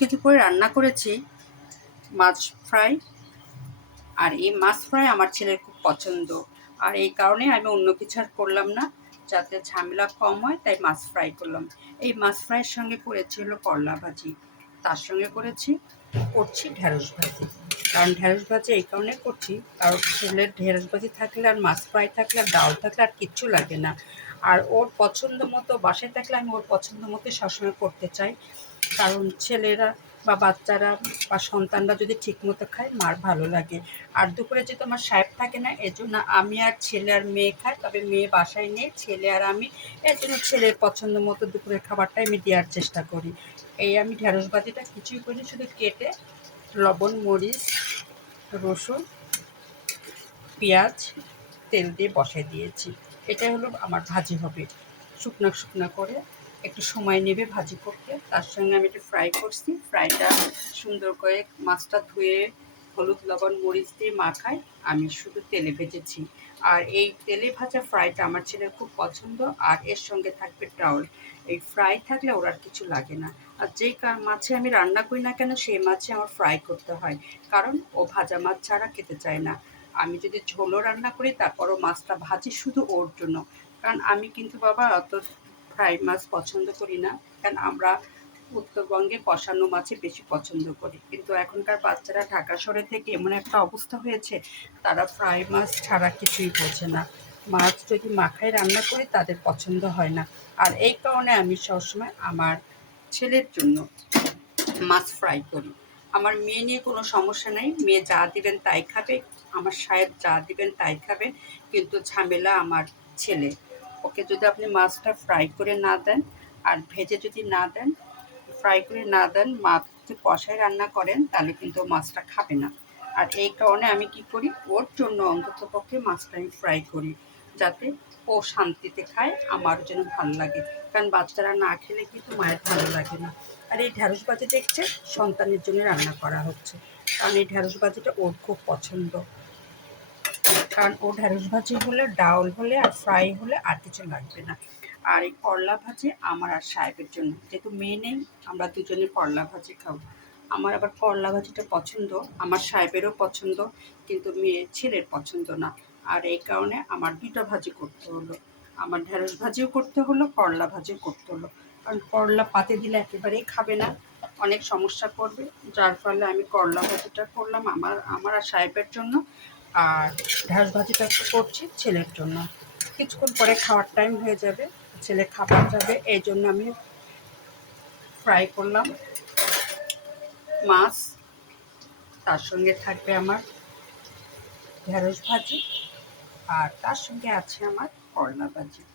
কিছু করে রান্না করেছি মাছ ফ্রাই। আর এই মাছ ফ্রাই আমার ছেলের খুব পছন্দ, আর এই কারণে আমি অন্য কিছু আর করলাম না, যাতে ঝামেলা কম হয়, তাই মাছ ফ্রাই করলাম। এই মাছ ফ্রাইয়ের সঙ্গে করেছি হলো করলা ভাজি, তার সঙ্গে করছি ঢ্যাঁড়স ভাজি। কারণ ঢ্যাঁড়স ভাজি এই কারণে করছি, কারণ ছেলের ঢ্যাঁড়স ভাজি থাকলে আর মাছ ফ্রাই থাকলে আর ডাল থাকলে আর কিচ্ছু লাগে না। আর ওর পছন্দ মতো বাসায় থাকলে আমি ওর পছন্দ মতো সবসময় করতে চাই, কারণ ছেলেরা বা বাচ্চারা বা সন্তানরা যদি ঠিকমতো খায় মার ভালো লাগে। আর দুপুরে যেহেতু আমার সাহেব থাকে না, এজন্য আমি আর ছেলে আর মেয়ে খাই, তবে মেয়ে বাসায় নেই, ছেলে আর আমি, এর জন্য ছেলের পছন্দ মতো দুপুরের খাবারটা আমি দেওয়ার চেষ্টা করি। এই আমি ঢ্যাঁড়স ভাজিটা কিছুই করি, শুধু কেটে লবণ, মরিচ, রসুন, পেঁয়াজ, তেল দিয়ে বসাই দিয়েছি। এটা হলো আমার ভাজি হবে, শুকনো শুকনো করে, একটু সময় নেবে ভাজি করতে। তার সঙ্গে আমি একটু ফ্রাই করছি, ফ্রাইটা সুন্দর করে মাছটা ধুয়ে হলুদ, লবণ, মরিচ দিয়ে মাখাই, আমি শুধু তেলে ভেজেছি। আর এই তেলে ভাজা ফ্রাইটা আমার ছেলের খুব পছন্দ, আর এর সঙ্গে থাকবে ডাউল। এই ফ্রাই থাকলে ওর আর কিছু লাগে না। আর যেই মাছে আমি রান্না করি না কেন, সেই মাছে আমার ফ্রাই করতে হয়, কারণ ও ভাজা মাছ ছাড়া খেতে চায় না। আমি যদি ঝোলও রান্না করি তারপরও মাছটা ভাজি শুধু ওর জন্য, কারণ আমি কিন্তু বাবা অত ফ্রাই মাছ পছন্দ করি না, কারণ আমরা উত্তরবঙ্গে কষানো মাছই বেশি পছন্দ করি। কিন্তু এখনকার বাচ্চারা ঢাকা শহরে থেকে এমন একটা অবস্থা হয়েছে, তারা ফ্রাই মাছ ছাড়া কিছুই বোঝে না। মাছ যদি মাখায় রান্না করি তাদের পছন্দ হয় না। আর এই কারণে আমি সবসময় আমার ছেলের জন্য মাছ ফ্রাই করি। আমার মেয়ে নিয়ে কোনো সমস্যা নেই, মেয়ে যা দিবেন তাই খাবে, আমার সাহেব যা দিবেন তাই খাবে, কিন্তু ঝামেলা আমার ছেলে। ওকে যদি আপনি মাছটা ফ্রাই করে না দেন, আর ভেজে যদি না দেন, ফ্রাই করে না দেন, মাছ যদি কষায় রান্না করেন, তাহলে কিন্তু ও মাছটা খাবে না। আর এই কারণে আমি কি করি, ওর জন্য অন্ততপক্ষে মাছটা আমি ফ্রাই করি, যাতে ও শান্তিতে খায়, আমার যেন ভালো লাগে, কারণ বাচ্চারা না খেলে কিন্তু মায়ের ভালো লাগে না। আর এই ঢ্যাঁড়স ভাজি দেখছে সন্তানের জন্য রান্না করা হচ্ছে, কারণ এই ঢ্যাঁড়স ভাজিটা ওর খুব পছন্দ। কারণ ও ঢ্যাঁড়স ভাজি হলে, ডাউল হলে আর ফ্রাই হলে আর কিছু লাগবে না। আর এই করলা ভাজি আমার আর সাহেবের জন্য, যেহেতু মেয়ে নেই, আমরা দুজনে করলা ভাজি খাবো। আমার আবার করলা ভাজিটা পছন্দ, আমার সাহেবেরও পছন্দ, কিন্তু মেয়ের ছেলের পছন্দ না। আর এই কারণে আমার দুটো ভাজি করতে হলো, আমার ঢ্যাঁড়স ভাজিও করতে হলো, করলা ভাজিও করতে হলো। কারণ করলা পাতে দিলে একেবারেই খাবে না, অনেক সমস্যা করবে, যার ফলে আমি করলা ভাজিটা করলাম আমার আমার আর সাহেবের জন্য। আর ঢ্যাঁড়স ভাজিটা একটু করছি ছেলের জন্য, কিছুক্ষণ পরে খাওয়ার টাইম হয়ে যাবে, ছেলে খাবার যাবে, এই জন্য আমি ফ্রাই করলাম মাছ, তার সঙ্গে থাকবে আমার ঢ্যাঁড়স ভাজি, আর তার সঙ্গে আছে আমার করলা ভাজি।